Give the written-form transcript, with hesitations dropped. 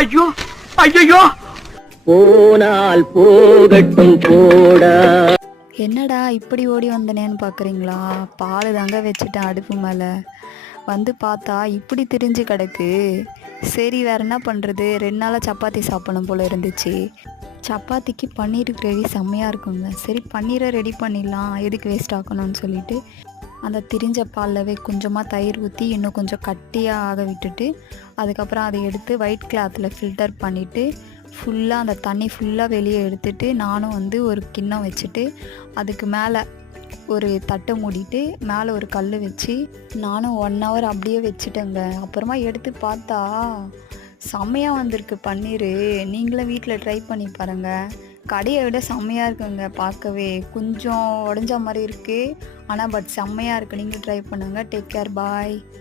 ஐயோ ஐயோ போனால் போகட்டும் போடா. என்னடா இப்படி ஓடி வந்தனேன்னு பார்க்குறீங்களா? பால் தாங்க வச்சுட்டேன் அடுப்பு மேலே. வந்து பார்த்தா இப்படி திரிஞ்சு கிடக்கு. சரி வேறு என்ன பண்ணுறது, 2 நாளாக சப்பாத்தி சாப்பிடணும் போல் இருந்துச்சு. சப்பாத்திக்கு பன்னீர் கிரேவி செம்மையாக இருக்குங்க. சரி பன்னீரை ரெடி பண்ணிடலாம், எதுக்கு வேஸ்ட் ஆக்கணும்னு சொல்லிட்டு அந்த திரிஞ்ச பால்லவே கொஞ்சமாக தயிர் ஊற்றி இன்னும் கொஞ்சம் கட்டியாக ஆக விட்டுட்டு அதுக்கப்புறம் அதை எடுத்து ஒயிட் கிளாத்தில் ஃபில்டர் பண்ணிவிட்டு ஃபுல்லாக அந்த தண்ணி ஃபுல்லாக வெளியே எடுத்துட்டு நானும் வந்து ஒரு கிண்ணம் வச்சுட்டு அதுக்கு மேலே ஒரு தட்டை மூடிட்டு மேலே ஒரு கல் வச்சு நானும் 1 hour அப்படியே வச்சுட்டேங்க. அப்புறமா எடுத்து பார்த்தா செம்மையாக வந்திருக்கு பன்னீர். நீங்களும் வீட்டில் ட்ரை பண்ணி பாருங்கள். கடையை விட செம்மையாக இருக்குங்க. பார்க்கவே கொஞ்சம் உடஞ்ச மாதிரி இருக்குது, ஆனால் பட் செம்மையாக இருக்குது. நீங்களும் ட்ரை பண்ணுங்கள். டேக் கேர், பாய்.